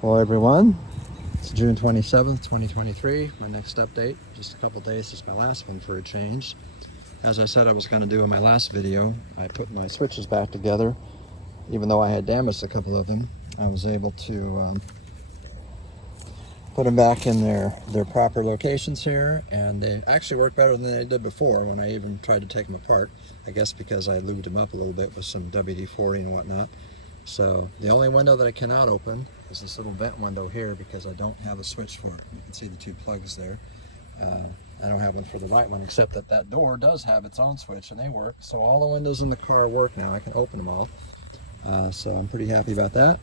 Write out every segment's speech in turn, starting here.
Hello everyone, it's June 27th, 2023. My next update, just a couple days since my last one for a change. As I said I was going to do in my last video, I put my switches back together. Even though I had damaged a couple of them, I was able to put them back in their proper locations here, and they actually work better than they did before when I even tried to take them apart. I guess because I lubed them up a little bit with some WD-40 and whatnot. So the only window that I cannot open is this little vent window here because I don't have a switch for it. You can see the two plugs there. I don't have one for the right one, except that that door does have its own switch and they work. So all the windows in the car work now. I can open them all. So I'm pretty happy about that.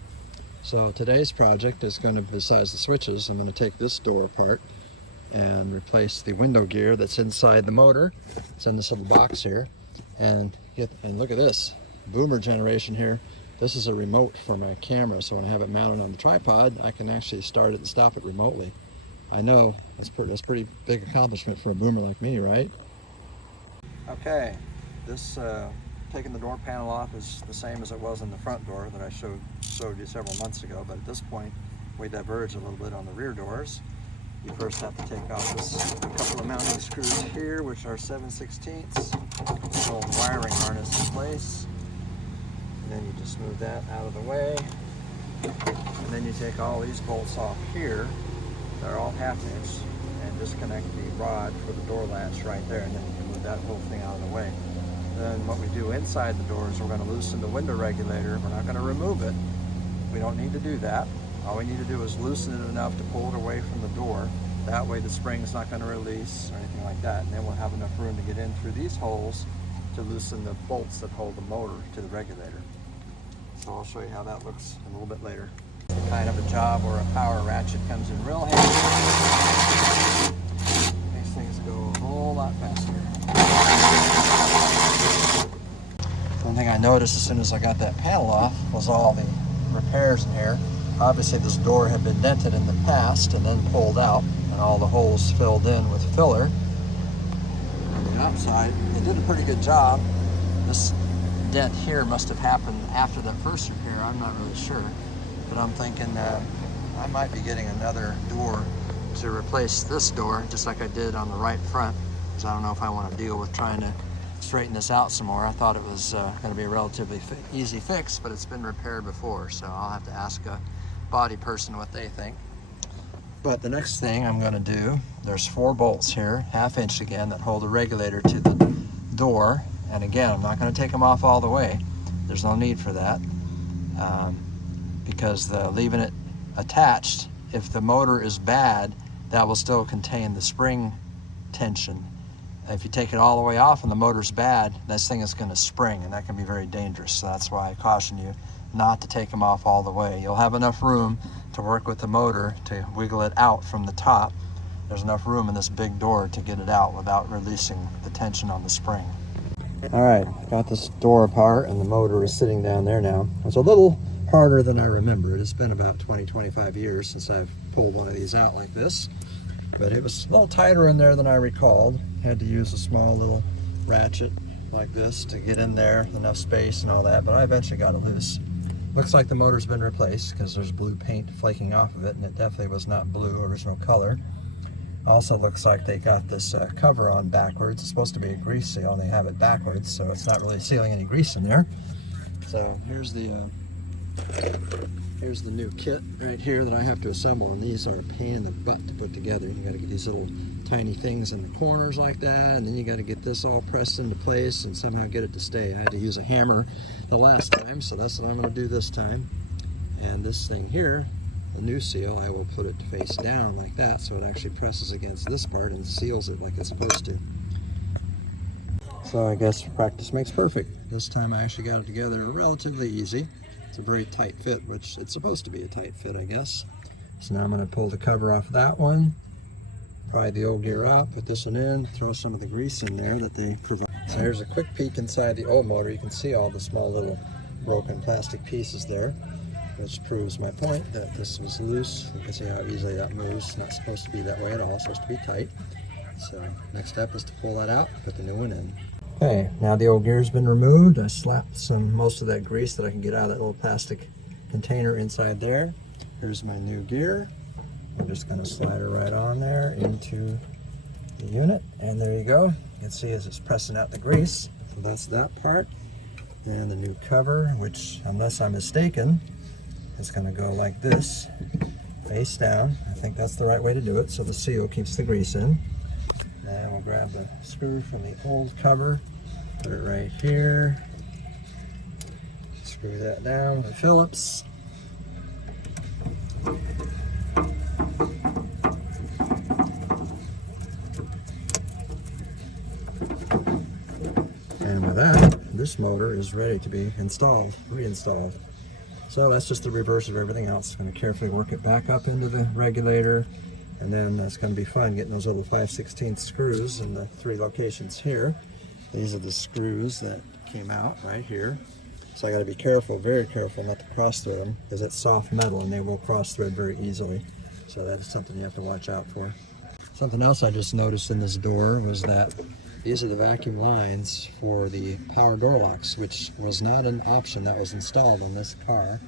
So today's project is going to, besides the switches, I'm going to take this door apart and replace the window gear that's inside the motor. It's in this little box here. And look at this, boomer generation here. This is a remote for my camera, so when I have it mounted on the tripod, I can actually start it and stop it remotely. I know, that's pretty big accomplishment for a boomer like me, right? Okay, this taking the door panel off is the same as it was in the front door that I showed you several months ago, but at this point we diverge a little bit on the rear doors. You first have to take off this couple of mounting screws here, which are 7/16ths. Hold the wiring harness in place. And then you just move that out of the way. And then you take all these bolts off here. They're all 1/2 inch. And disconnect the rod for the door latch right there. And then you can move that whole thing out of the way. Then what we do inside the door is we're going to loosen the window regulator. We're not going to remove it. We don't need to do that. All we need to do is loosen it enough to pull it away from the door. That way the spring's not going to release or anything like that. And then we'll have enough room to get in through these holes to loosen the bolts that hold the motor to the regulator. So I'll show you how that looks a little bit later. It's the kind of a job where a power ratchet comes in real handy. These things go a whole lot faster. One thing I noticed as soon as I got that panel off was all the repairs in here. Obviously this door had been dented in the past and then pulled out and all the holes filled in with filler. On the outside, they did a pretty good job. This dent here must have happened after that first repair. I'm not really sure, but I'm thinking I might be getting another door to replace this door, just like I did on the right front, because I don't know if I want to deal with trying to straighten this out some more. I thought it was going to be a relatively easy fix, but it's been repaired before, so I'll have to ask a body person what they think. But the next thing I'm going to do, there's 4 bolts here, 1/2 inch again, that hold the regulator to the door. And again, I'm not going to take them off all the way. There's no need for that because leaving it attached, if the motor is bad, that will still contain the spring tension. If you take it all the way off and the motor's bad, this thing is going to spring, and that can be very dangerous. So that's why I caution you not to take them off all the way. You'll have enough room to work with the motor to wiggle it out from the top. There's enough room in this big door to get it out without releasing the tension on the spring. All right, got this door apart and the motor is sitting down there now. It's a little harder than I remember. It's been about 20-25 years since I've pulled one of these out like this, but it was a little tighter in there than I recalled. Had to use a small little ratchet like this to get in there, enough space and all that, but I eventually got it loose. Looks like the motor's been replaced because there's blue paint flaking off of it, and it definitely was not blue, original color. Also looks like they got this cover on backwards. It's supposed to be a grease seal and they have it backwards, so it's not really sealing any grease in there. So here's the new kit right here that I have to assemble, and these are a pain in the butt to put together. You got to get these little tiny things in the corners like that, and then you got to get this all pressed into place and somehow get it to stay. I had to use a hammer the last time, so that's what I'm going to do this time. And this thing here, the new seal, I will put it face down like that so it actually presses against this part and seals it like it's supposed to. So I guess practice makes perfect. This time I actually got it together relatively easy. It's a very tight fit, which it's supposed to be a tight fit, I guess. So now I'm going to pull the cover off that one, pry the old gear out, put this one in, throw some of the grease in there that they provide. So here's a quick peek inside the old motor. You can see all the small little broken plastic pieces there, which proves my point that this was loose. You can see how easily that moves. It's not supposed to be that way at all. It's supposed to be tight. So next step is to pull that out, put the new one in. Okay, now the old gear's been removed. I slapped most of that grease that I can get out of that little plastic container inside there. Here's my new gear. I'm just going to slide her right on there into the unit, and there you go. You can see as it's pressing out the grease. So that's that part. And the new cover, which, unless I'm mistaken, is going to go like this, face down. I think that's the right way to do it, so the seal keeps the grease in. And we'll grab the screw from the old cover, put it right here, screw that down with Phillips. And with that, this motor is ready to be reinstalled. So that's just the reverse of everything else. I'm going to carefully work it back up into the regulator, and then it's going to be fun getting those little 5/16 screws in the 3 locations here. These are the screws that came out right here. So I got to be careful, very careful not to cross thread them, because it's soft metal and they will cross thread very easily. So that is something you have to watch out for. Something else I just noticed in this door was that these are the vacuum lines for the power door locks, which was not an option that was installed on this car.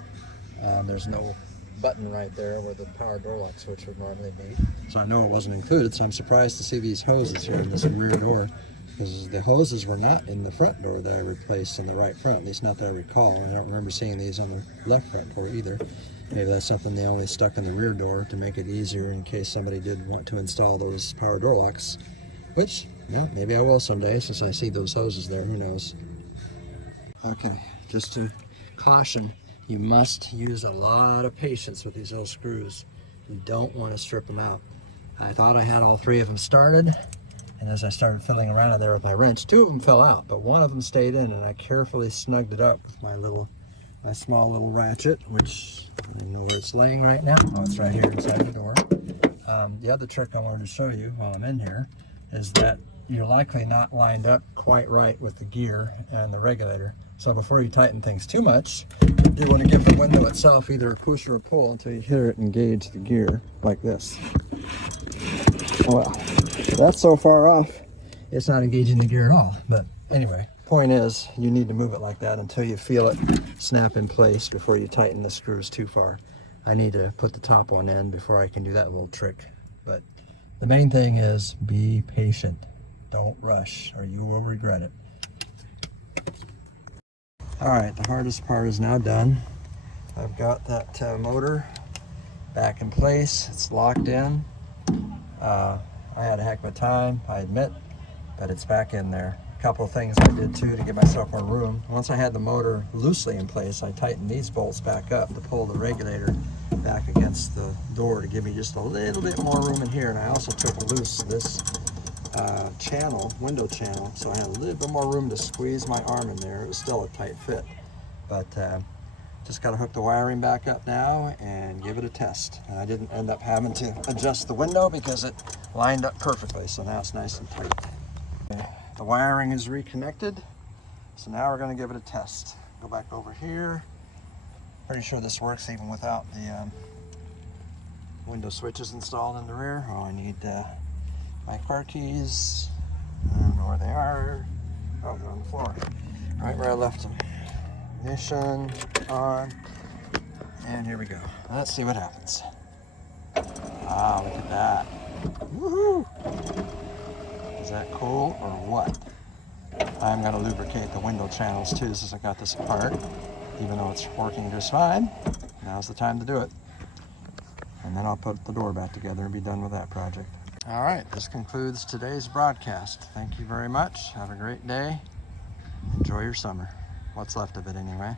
There's no button right there where the power door lock switch would normally be. So I know it wasn't included, so I'm surprised to see these hoses here in this rear door, because the hoses were not in the front door that I replaced in the right front, at least not that I recall. I don't remember seeing these on the left front door either. Maybe that's something they only stuck in the rear door to make it easier in case somebody did want to install those power door locks, which, yeah, maybe I will someday since I see those hoses there, who knows. Okay, just to caution, you must use a lot of patience with these little screws. You don't want to strip them out. I thought I had all 3 of them started, and as I started fiddling around in there with my wrench, 2 of them fell out, but 1 of them stayed in, and I carefully snugged it up with my small little ratchet, which I don't even know where it's laying right now. Oh, it's right here inside the door. The other trick I wanted to show you while I'm in here is that you're likely not lined up quite right with the gear and the regulator. So before you tighten things too much, you want to give the window itself either a push or a pull until you hit it and engage the gear like this. Well, that's so far off, it's not engaging the gear at all. But anyway, point is, you need to move it like that until you feel it snap in place before you tighten the screws too far. I need to put the top one in before I can do that little trick. But the main thing is be patient. Don't rush or you will regret it. All right, the hardest part is now done. I've got that motor back in place. It's locked in. I had a heck of a time, I admit, but it's back in there. A couple of things I did too to give myself more room. Once I had the motor loosely in place, I tightened these bolts back up to pull the regulator back against the door to give me just a little bit more room in here. And I also took loose this window channel, so I had a little bit more room to squeeze my arm in there. It was still a tight fit, but just got to hook the wiring back up now and give it a test. And I didn't end up having to adjust the window because it lined up perfectly, so now it's nice and tight. Okay. The wiring is reconnected, so now we're going to give it a test. Go back over here. Pretty sure this works even without the window switches installed in the rear. Oh, I need my car keys. I don't know where they are. Oh, they're on the floor, right where I left them. Ignition on, and here we go. Let's see what happens. Ah, look at that. Woohoo! Is that cool or what? I'm going to lubricate the window channels too since I got this apart. Even though it's working just fine, now's the time to do it. And then I'll put the door back together and be done with that project. All right, this concludes today's broadcast. Thank you very much. Have a great day. Enjoy your summer. What's left of it anyway.